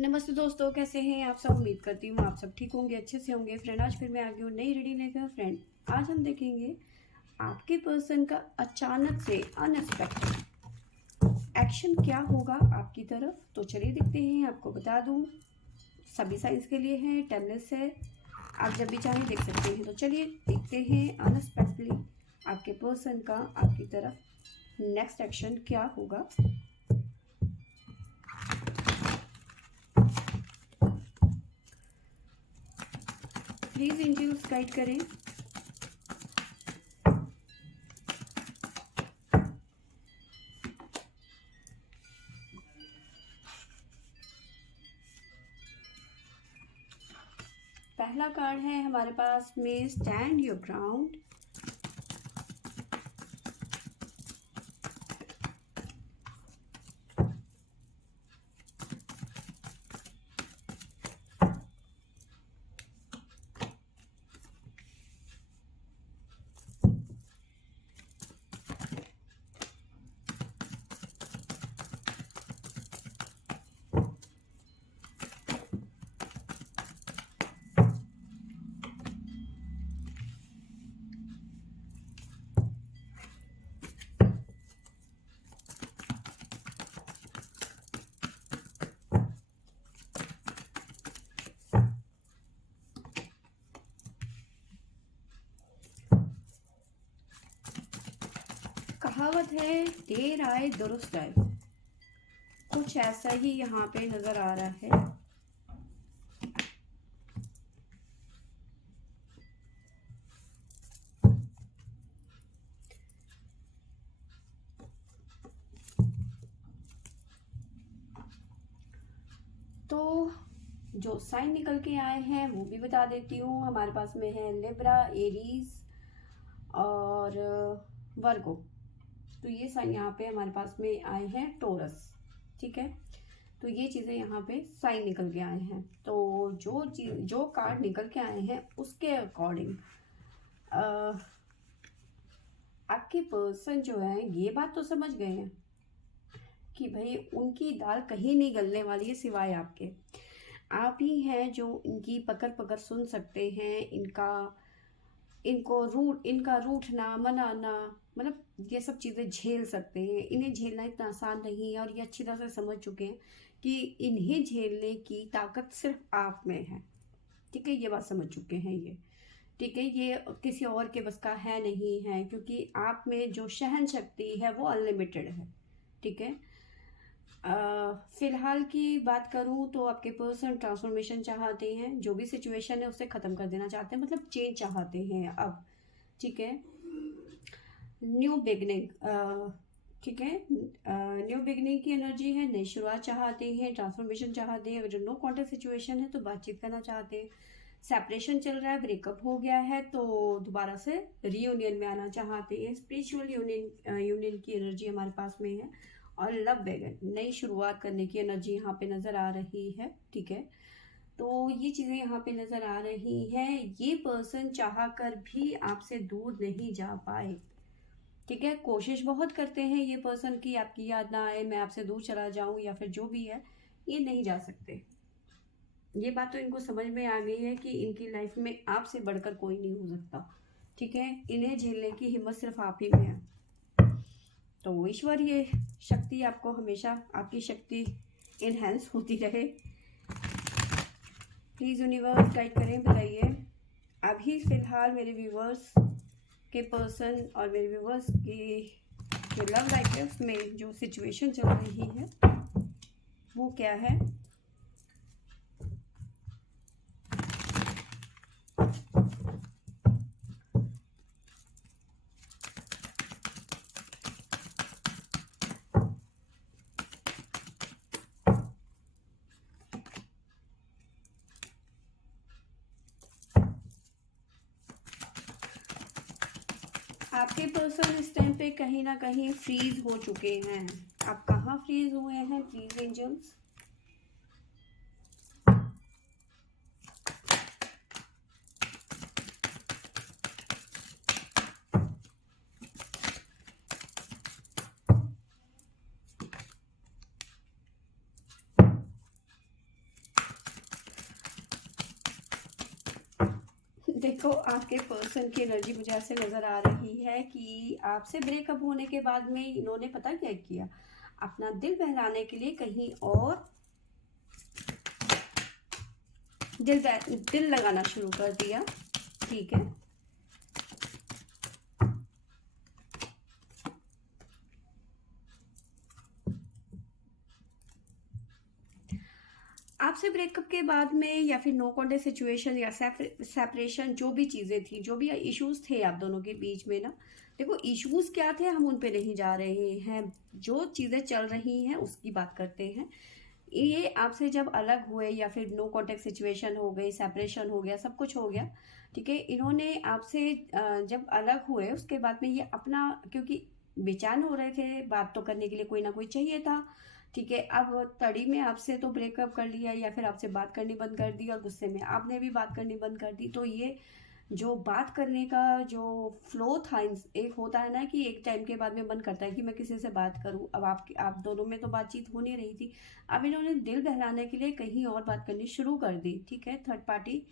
नमस्ते दोस्तों, कैसे हैं आप सब। उम्मीद करती हूँ आप सब ठीक होंगे, अच्छे से होंगे। फ्रेंड, आज फिर मैं आ गई हूँ नई रीडिंग लेकर। फ्रेंड, आज हम देखेंगे आपके पर्सन का अचानक से अनएक्सपेक्टेड एक्शन क्या होगा आपकी तरफ। तो चलिए देखते हैं। आपको बता दूँ, सभी साइंस के लिए है, टाइमलेस है, आप जब भी चाहें देख सकते हैं। तो चलिए देखते हैं अनएक्सपेक्टेडली आपके पर्सन का आपकी तरफ नेक्स्ट एक्शन क्या होगा। प्लीज़ इंट्यूस गाइड करें। पहला कार्ड है हमारे पास में स्टैंड योर ग्राउंड। कहावत है देर आए दुरुस्त आए, कुछ ऐसा ही यहाँ पे नजर आ रहा है। तो जो साइन निकल के आए हैं वो भी बता देती हूँ। हमारे पास में है लिब्रा, एरीज और वर्गो। तो ये साइन यहाँ पे हमारे पास में आए हैं टोरस। ठीक है, तो ये चीज़ें यहाँ पे साइन निकल के आए हैं। तो जो कार्ड निकल के आए हैं उसके अकॉर्डिंग आपके पर्सन जो है ये बात तो समझ गए हैं कि भाई उनकी दाल कहीं नहीं गलने वाली है सिवाय आपके। आप ही हैं जो इनकी पकड़ पकड़ सुन सकते हैं, इनका रूठना मनाना, मतलब ये सब चीज़ें झेल सकते हैं। इन्हें झेलना इतना आसान नहीं है और ये अच्छी तरह से समझ चुके हैं कि इन्हें झेलने की ताकत सिर्फ आप में है। ठीक है, ये बात समझ चुके हैं ये। ठीक है, ये किसी और के बस का है नहीं है, क्योंकि आप में जो सहन शक्ति है वो अनलिमिटेड है। ठीक है, फिलहाल की बात करूं तो आपके पर्सन ट्रांसफॉर्मेशन चाहते हैं, जो भी सिचुएशन है उसे ख़त्म कर देना चाहते हैं, मतलब चेंज चाहते हैं अब। ठीक है, न्यू बिगनिंग। ठीक है, न्यू बिगनिंग की एनर्जी है, नई शुरुआत चाहते हैं, ट्रांसफॉर्मेशन चाहते हैं। अगर नो कॉन्टेक्ट सिचुएशन है तो बातचीत करना चाहते हैं। सेपरेशन चल रहा है, ब्रेकअप हो गया है तो दोबारा से रीयूनियन में आना चाहते हैं। स्पिरिचुअल यूनियन की एनर्जी हमारे पास में है। और लव बेगन, नई शुरुआत करने की एनर्जी यहाँ पे नज़र आ रही है। ठीक है, तो ये चीज़ें यहाँ पे नज़र आ रही हैं। ये पर्सन चाह कर भी आपसे दूर नहीं जा पाए। ठीक है, कोशिश बहुत करते हैं ये पर्सन की आपकी याद ना आए, मैं आपसे दूर चला जाऊं या फिर जो भी है, ये नहीं जा सकते। ये बात तो इनको समझ में आ गई है कि इनकी लाइफ में आपसे बढ़कर कोई नहीं हो सकता। ठीक है, इन्हें झेलने की हिम्मत सिर्फ आप ही में है। तो ईश्वर ये शक्ति आपको हमेशा, आपकी शक्ति इनहेंस होती रहे। प्लीज़ यूनिवर्स गाइड करें, बताइए अभी फ़िलहाल मेरे व्यूवर्स के पर्सन और मेरे व्यूवर्स की जो लव लाइफ में जो सिचुएशन चल रही है वो क्या है। आपके पर्सन इस टाइम पे कहीं ना कहीं फ्रीज हो चुके हैं। आप कहाँ फ्रीज हुए हैं प्लीज एंजल्स। देखो आपके पर्सन की एनर्जी मुझे ऐसे नज़र आ रही है कि आपसे ब्रेकअप होने के बाद में इन्होंने पता क्या किया, अपना दिल बहलाने के लिए कहीं और दिल लगाना शुरू कर दिया। ठीक है, आपसे ब्रेकअप के बाद में या फिर नो कॉन्टेक्ट सिचुएशन या सेपरेशन, जो भी चीज़ें थी, जो भी इश्यूज थे आप दोनों के बीच में ना, देखो इश्यूज क्या थे हम उन पे नहीं जा रहे हैं, जो चीज़ें चल रही हैं उसकी बात करते हैं। ये आपसे जब अलग हुए या फिर नो कॉन्टेक्ट सिचुएशन हो गई, सेपरेशन हो गया, सब कुछ हो गया, ठीक है, इन्होंने आपसे जब अलग हुए उसके बाद में ये अपना, क्योंकि बेचैन हो रहे थे, बात तो करने के लिए कोई ना कोई चाहिए था। ठीक है, अब तड़ी में आपसे तो ब्रेकअप कर लिया या फिर आपसे बात करनी बंद कर दी और गुस्से में आपने भी बात करनी बंद कर दी, तो ये जो बात करने का जो फ्लो था, एक होता है ना कि एक टाइम के बाद में मन करता है कि मैं किसी से बात करूं, अब आप दोनों में तो बातचीत हो नहीं रही थी, अब इन्होंने दिल बहलाने के लिए कहीं और बात करनी शुरू कर दी। ठीक है, थर्ड पार्टी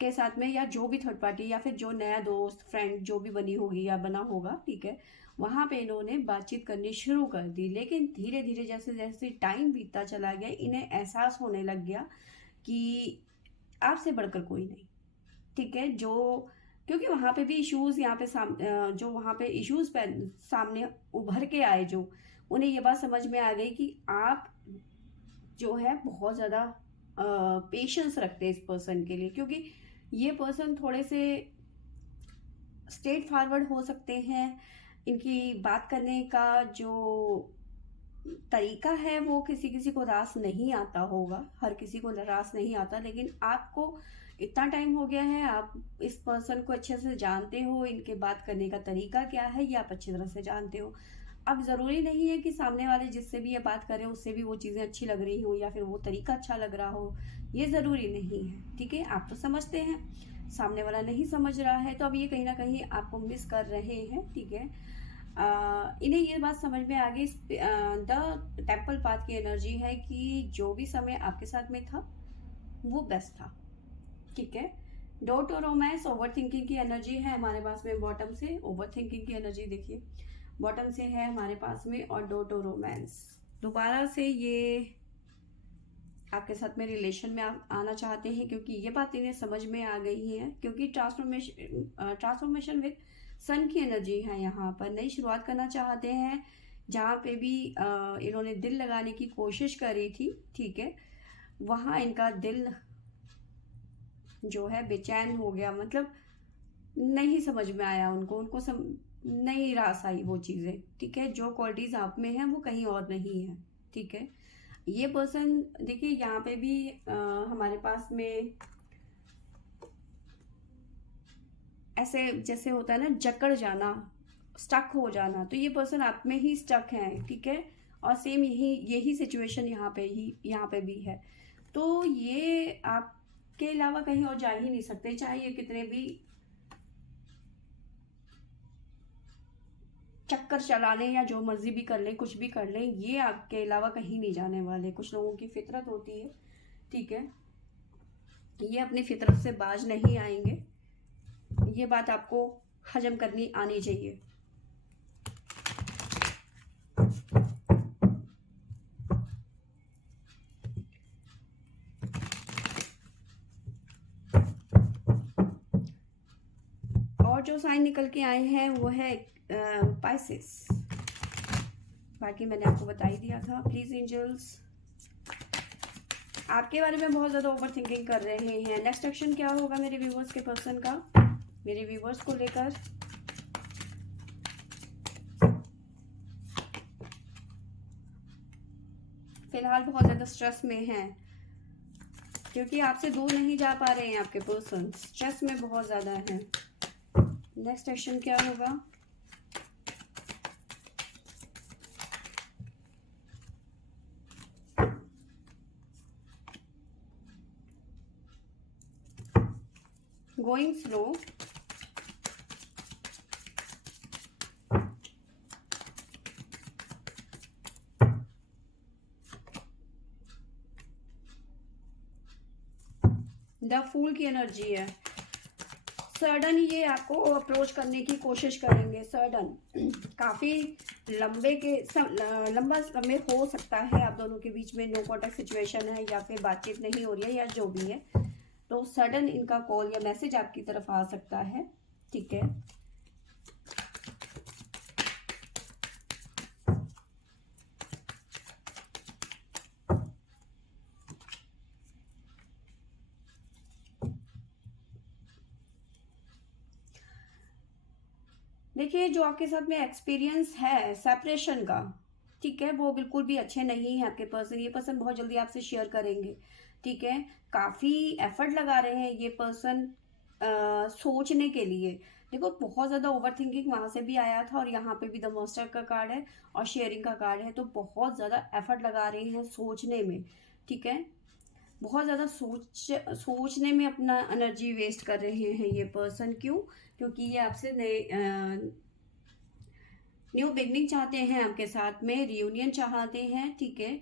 के साथ में, या जो भी थर्ड पार्टी या फिर जो नया दोस्त फ्रेंड जो भी बनी होगी या बना होगा, ठीक है, वहाँ पे इन्होंने बातचीत करनी शुरू कर दी। लेकिन धीरे धीरे जैसे जैसे टाइम बीतता चला गया, इन्हें एहसास होने लग गया कि आपसे बढ़कर कोई नहीं। ठीक है, जो क्योंकि वहाँ पे भी इश्यूज, यहाँ पे जो वहाँ पे इश्यूज सामने उभर के आए, जो उन्हें ये बात समझ में आ गई कि आप जो है बहुत ज़्यादा पेशेंस रखते हैं इस पर्सन के लिए, क्योंकि ये पर्सन थोड़े से स्ट्रेट फॉरवर्ड हो सकते हैं। इनकी बात करने का जो तरीका है वो किसी किसी को रास नहीं आता होगा, हर किसी को रास नहीं आता, लेकिन आपको इतना टाइम हो गया है, आप इस पर्सन को अच्छे से जानते हो, इनके बात करने का तरीका क्या है ये आप अच्छी तरह से जानते हो। अब ज़रूरी नहीं है कि सामने वाले जिससे भी ये बात करें उससे भी वो चीज़ें अच्छी लग रही हो या फिर वो तरीका अच्छा लग रहा हो, ये ज़रूरी नहीं है। ठीक है, आप तो समझते हैं, सामने वाला नहीं समझ रहा है, तो अब ये कहीं ना कहीं आपको मिस कर रहे हैं। ठीक है, इन्हें ये बात समझ में आ गई, द टेम्पल पाथ की एनर्जी है कि जो भी समय आपके साथ में था वो बेस्ट था। ठीक है, डो टू रोमांस, ओवर थिंकिंग की एनर्जी है हमारे पास में बॉटम से, ओवर थिंकिंग की एनर्जी देखिए बॉटम से है हमारे पास में, और डो टू रोमांस दोबारा से ये आपके साथ में रिलेशन में आना चाहते हैं, क्योंकि ये बात इन्हें समझ में आ गई है, क्योंकि ट्रांसफॉर्मेशन विद सन की एनर्जी है, यहाँ पर नई शुरुआत करना चाहते हैं। जहाँ पे भी इन्होंने दिल लगाने की कोशिश करी थी, ठीक है, वहाँ इनका दिल जो है बेचैन हो गया, मतलब नहीं समझ में आया उनको, नहीं रास आई वो चीज़ें। ठीक है, जो क्वालिटीज़ आप में हैं वो कहीं और नहीं है। ठीक है, ये पर्सन देखिए यहाँ पे भी हमारे पास में ऐसे जैसे होता है ना जकड़ जाना, स्टक हो जाना, तो ये पर्सन आप में ही स्टक है। ठीक है, और सेम यही सिचुएशन यहाँ पे भी है, तो ये आपके अलावा कहीं और जा ही नहीं सकते, चाहे ये कितने भी चक्कर चला लें या जो मर्जी भी कर लें, कुछ भी कर लें, ये आपके अलावा कहीं नहीं जाने वाले। कुछ लोगों की फितरत होती है, ठीक है, ये अपनी फितरत से बाज नहीं आएंगे, ये बात आपको हजम करनी आनी चाहिए। और जो साइन निकल के आए हैं वो है पाइसेस, बाकी मैंने आपको बता ही दिया था। प्लीज एंजल्स आपके बारे में बहुत ज़्यादा ओवर थिंकिंग कर रहे हैं। नेक्स्ट एक्शन क्या होगा मेरे व्यूवर्स के पर्सन का, मेरे व्यूवर्स को लेकर? फिलहाल बहुत ज़्यादा स्ट्रेस में हैं, क्योंकि आपसे दूर नहीं जा पा रहे हैं आपके पर्सन, स्ट्रेस में बहुत ज़्यादा हैं। नेक्स्ट एक्शन क्या होगा? गोइंग स्लो, द फूल की एनर्जी है, सडन ये आपको अप्रोच करने की कोशिश करेंगे, सडन काफ़ी लंबा समय हो सकता है आप दोनों के बीच में नो कॉन्टैक्ट सिचुएशन है या फिर बातचीत नहीं हो रही है या जो भी है, तो सडन इनका कॉल या मैसेज आपकी तरफ आ सकता है, ठीक है। देखिए जो आपके साथ में एक्सपीरियंस है सेपरेशन का, ठीक है, वो बिल्कुल भी अच्छे नहीं है आपके पर्सन। ये पर्सन बहुत जल्दी आपसे शेयर करेंगे, ठीक है। काफ़ी एफर्ट लगा रहे हैं ये पर्सन सोचने के लिए। देखो बहुत ज़्यादा ओवर थिंकिंग वहाँ से भी आया था और यहाँ पे भी द मास्टर का कार्ड है और शेयरिंग का कार्ड है, तो बहुत ज़्यादा एफर्ट लगा रहे हैं सोचने में, ठीक है। बहुत ज़्यादा सोचने में अपना एनर्जी वेस्ट कर रहे हैं ये पर्सन। क्यों? क्योंकि ये आपसे न्यू बिगनिंग चाहते हैं, आपके साथ में रियूनियन चाहते हैं, ठीक है।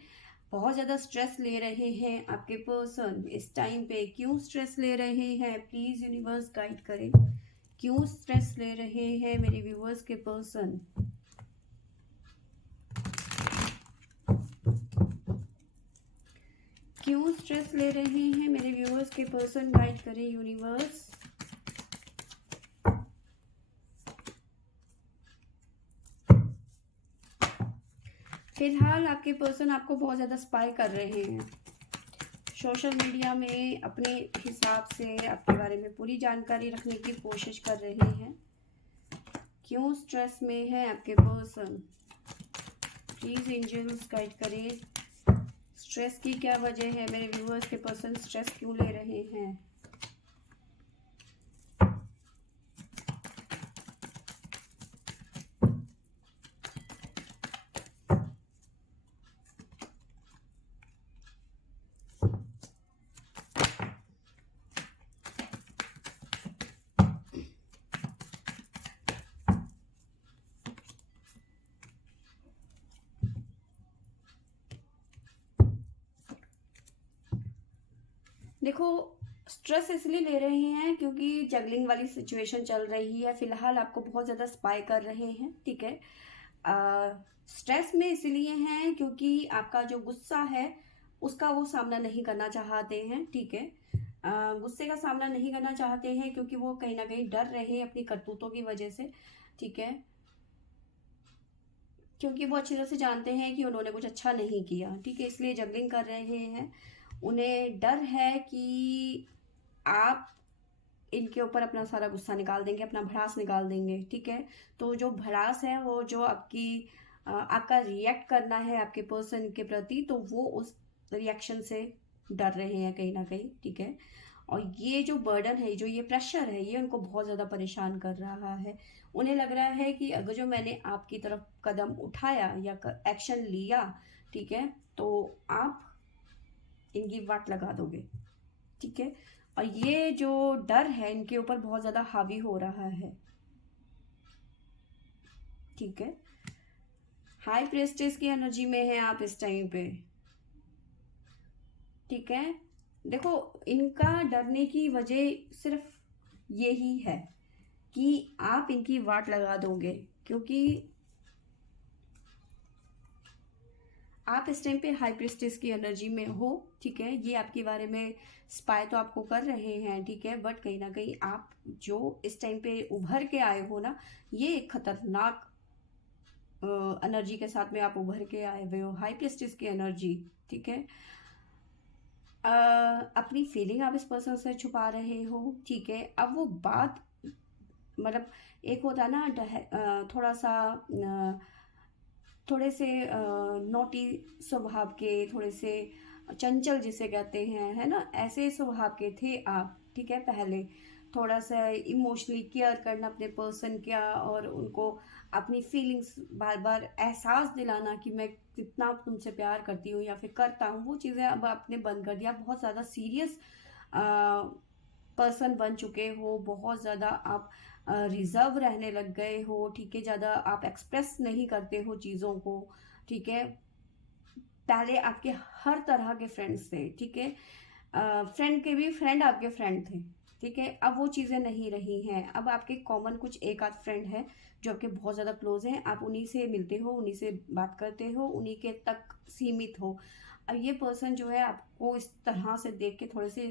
बहुत ज़्यादा स्ट्रेस ले रहे हैं आपके पर्सन इस टाइम पे। क्यों स्ट्रेस ले रहे हैं? प्लीज़ यूनिवर्स गाइड करें, क्यों स्ट्रेस ले रहे हैं मेरे व्यूवर्स के पर्सन? क्यों स्ट्रेस ले रहे हैं मेरे व्यूअर्स के पर्सन? गाइड करें यूनिवर्स। फिलहाल आपके पर्सन आपको बहुत ज़्यादा स्पाई कर रहे हैं, सोशल मीडिया में अपने हिसाब से आपके बारे में पूरी जानकारी रखने की कोशिश कर रहे हैं। क्यों स्ट्रेस में है आपके पर्सन? प्लीज़ एंजल्स गाइड करें, स्ट्रेस की क्या वजह है? मेरे व्यूअर्स के पर्सन स्ट्रेस क्यों ले रहे हैं? देखो स्ट्रेस इसलिए ले रहे हैं क्योंकि जगलिंग वाली सिचुएशन चल रही है। फिलहाल आपको बहुत ज़्यादा स्पाई कर रहे हैं, ठीक है। स्ट्रेस में इसलिए हैं क्योंकि आपका जो गुस्सा है उसका वो सामना नहीं करना चाहते हैं, ठीक है। गुस्से का सामना नहीं करना चाहते हैं क्योंकि वो कहीं ना कहीं डर रहे हैं अपनी करतूतों की वजह से, ठीक है। क्योंकि वो अच्छी तरह से जानते हैं कि उन्होंने कुछ अच्छा नहीं किया, ठीक है, इसलिए जगलिंग कर रहे हैं। उन्हें डर है कि आप इनके ऊपर अपना सारा गुस्सा निकाल देंगे, अपना भड़ास निकाल देंगे, ठीक है। तो जो भड़ास है वो जो आपका रिएक्ट करना है आपके पर्सन के प्रति, तो वो उस रिएक्शन से डर रहे हैं कहीं ना कहीं, ठीक है। और ये जो बर्डन है, जो ये प्रेशर है, ये उनको बहुत ज़्यादा परेशान कर रहा है। उन्हें लग रहा है कि अगर जो मैंने आपकी तरफ कदम उठाया या एक्शन लिया, ठीक है, तो आप इनकी वाट लगा दोगे, ठीक है। और ये जो डर है इनके ऊपर बहुत ज़्यादा हावी हो रहा है, ठीक है। हाई प्रेस्टेस की एनर्जी में है आप इस टाइम पे, ठीक है। देखो इनका डरने की वजह सिर्फ यही है कि आप इनकी वाट लगा दोगे, क्योंकि आप इस टाइम पे हाई प्रिस्टेस की एनर्जी में हो, ठीक है। ये आपके बारे में स्पाई तो आपको कर रहे हैं, ठीक है, बट कहीं ना कहीं आप जो इस टाइम पे उभर के आए हो ना, ये एक खतरनाक एनर्जी के साथ में आप उभर के आए हुए हो, हाई प्रिस्टेस की एनर्जी, ठीक है। अपनी फीलिंग आप इस पर्सन से छुपा रहे हो, ठीक है। अब वो बात मतलब एक होता है ना थोड़ा सा थोड़े से नोटी स्वभाव के, थोड़े से चंचल जिसे कहते हैं, है ना, ऐसे स्वभाव के थे आप, ठीक है। पहले थोड़ा सा इमोशनली केयर करना अपने पर्सन का और उनको अपनी फीलिंग्स बार बार एहसास दिलाना कि मैं कितना तुमसे प्यार करती हूँ या फिर करता हूँ, वो चीज़ें अब आपने बंद कर दिया। बहुत ज़्यादा सीरियस पर्सन बन चुके हो, बहुत ज़्यादा आप रिजर्व रहने लग गए हो, ठीक है। ज़्यादा आप एक्सप्रेस नहीं करते हो चीज़ों को, ठीक है। पहले आपके हर तरह के फ्रेंड्स थे, ठीक है। फ्रेंड के भी फ्रेंड आपके फ्रेंड थे, ठीक है। अब वो चीज़ें नहीं रही हैं। अब आपके कॉमन कुछ एक आध फ्रेंड है जो आपके बहुत ज़्यादा क्लोज हैं, आप उन्हीं से मिलते हो, उन्हीं से बात करते हो, उन्हीं के तक सीमित हो। अब ये पर्सन जो है आपको इस तरह से देख के थोड़े से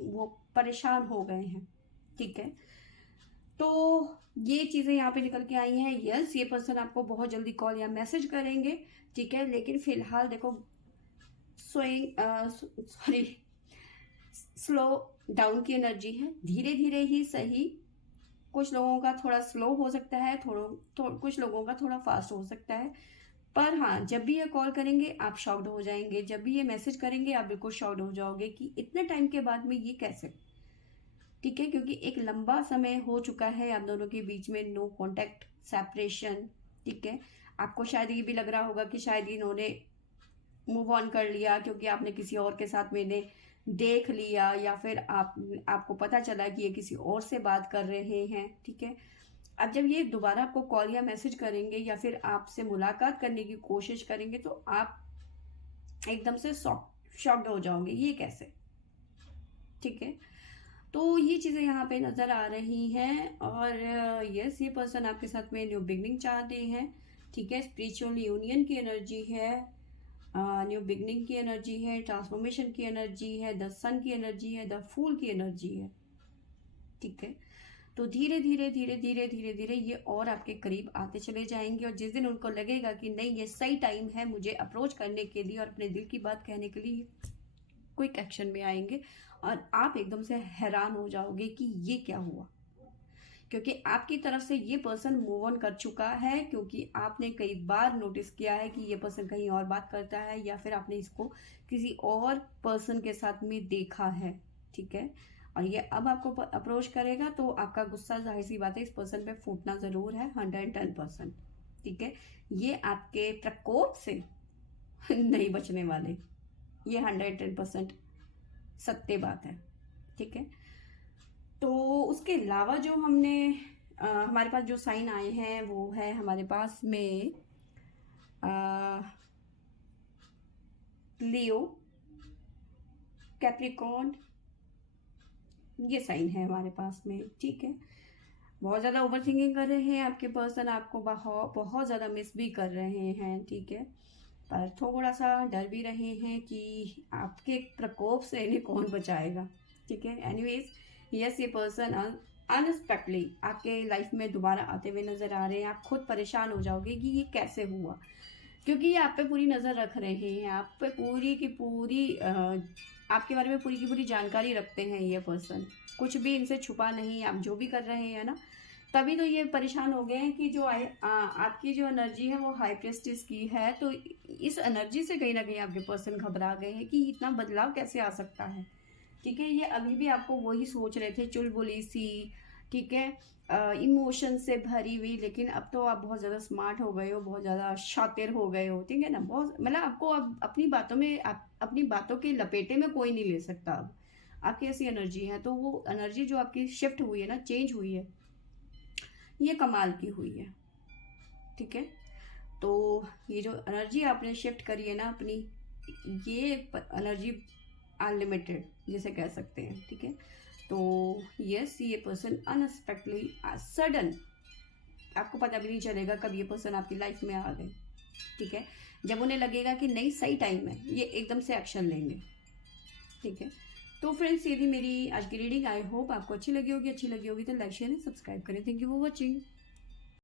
वो परेशान हो गए हैं, ठीक है। तो ये चीज़ें यहाँ पे निकल के आई हैं। यस, ये पर्सन आपको बहुत जल्दी कॉल या मैसेज करेंगे, ठीक है। लेकिन फिलहाल देखो सॉरी, स्लो डाउन की एनर्जी है, धीरे धीरे ही सही। कुछ लोगों का थोड़ा स्लो हो सकता है, कुछ लोगों का थोड़ा फास्ट हो सकता है। पर हाँ, जब भी ये कॉल करेंगे आप शॉक्ड हो जाएंगे, जब भी ये मैसेज करेंगे आप बिल्कुल शॉक्ड हो जाओगे कि इतने टाइम के बाद में ये कैसे, ठीक है। क्योंकि एक लंबा समय हो चुका है आप दोनों के बीच में, नो कांटेक्ट, सेपरेशन, ठीक है। आपको शायद ये भी लग रहा होगा कि शायद इन्होंने मूव ऑन कर लिया क्योंकि आपने किसी और के साथ मैंने देख लिया, या फिर आपको पता चला कि ये किसी और से बात कर रहे हैं, ठीक है। अब जब ये दोबारा आपको कॉल या मैसेज करेंगे या फिर आपसे मुलाकात करने की कोशिश करेंगे तो आप एकदम से शॉक्ड हो जाओगे, ये कैसे, ठीक है। तो ये चीज़ें यहाँ पे नज़र आ रही हैं। और यस, ये पर्सन आपके साथ में न्यू बिगनिंग चाहते हैं, ठीक है। स्पिरिचुअल यूनियन की एनर्जी है, न्यू बिगनिंग की एनर्जी है, ट्रांसफॉर्मेशन की एनर्जी है, द सन की एनर्जी है, द फूल की एनर्जी है, ठीक है। तो धीरे धीरे धीरे धीरे धीरे धीरे ये और आपके करीब आते चले जाएंगे, और जिस दिन उनको लगेगा कि नहीं ये सही टाइम है मुझे अप्रोच करने के लिए और अपने दिल की बात कहने के लिए, क्विक एक्शन में आएंगे। और आप एकदम से हैरान हो जाओगे कि ये क्या हुआ, क्योंकि आपकी तरफ से ये पर्सन मूव ऑन कर चुका है, क्योंकि आपने कई बार नोटिस किया है कि ये पर्सन कहीं और बात करता है, या फिर आपने इसको किसी और पर्सन के साथ में देखा है, ठीक है। और ये अब आपको अप्रोच करेगा तो आपका गुस्सा जाहिर सी बात है इस पर्सन पे फूटना ज़रूर है, 110%, ठीक है। ये आपके प्रकोप से नहीं बचने वाले, ये 110% सत्य बात है, ठीक है। तो उसके अलावा जो हमारे पास जो साइन आए हैं वो है हमारे पास में लियो, कैप्रिकॉर्न, ये साइन है हमारे पास में, ठीक है। बहुत ज़्यादा ओवर थिंकिंग कर रहे हैं आपके पर्सन, आपको बहुत बहुत ज़्यादा मिस भी कर रहे हैं, ठीक है। पर थोड़ा सा डर भी रहे हैं कि आपके प्रकोप से इन्हें कौन बचाएगा, ठीक है। एनीवेज, यस, ये पर्सन अनएक्सपेक्टली आपके लाइफ में दोबारा आते हुए नज़र आ रहे हैं। आप खुद परेशान हो जाओगे कि ये कैसे हुआ, क्योंकि ये आप पे पूरी नज़र रख रहे हैं, आप पे पूरी की पूरी आपके बारे में पूरी की पूरी जानकारी रखते हैं ये पर्सन, कुछ भी इनसे छुपा नहीं। आप जो भी कर रहे हैं ना, तभी तो ये परेशान हो गए हैं कि जो आपकी जो एनर्जी है वो हाई प्रेस्टिस की है। तो इस एनर्जी से कहीं ना कहीं आपके पर्सन घबरा गए हैं कि इतना बदलाव कैसे आ सकता है, ठीक है। ये अभी भी आपको वही सोच रहे थे, चुलबुली सी, ठीक है, इमोशन से भरी हुई। लेकिन अब तो आप बहुत ज़्यादा स्मार्ट हो गए हो, बहुत ज़्यादा शातिर हो गए हो, ठीक है ना। बहुत मतलब आपको अब अपनी बातों में अपनी बातों के लपेटे में कोई नहीं ले सकता। अब आपकी ऐसी एनर्जी है, तो वो एनर्जी जो आपकी शिफ्ट हुई है ना, चेंज हुई है, ये कमाल की हुई है, ठीक है। तो ये जो एनर्जी आपने शिफ्ट करी है ना अपनी, ये एनर्जी अनलिमिटेड जिसे कह सकते हैं, ठीक है। तो यस, ये पर्सन अनएक्सपेक्टली सडन, आपको पता भी नहीं चलेगा कब ये पर्सन आपकी लाइफ में आ गए, ठीक है। जब उन्हें लगेगा कि नहीं सही टाइम है, ये एकदम से एक्शन लेंगे, ठीक है। तो फ्रेंड्स, ये थी मेरी आज की रीडिंग। आई होप आपको अच्छी लगी होगी तो लाइक शेयर एंड सब्सक्राइब करें। Thank you for watching.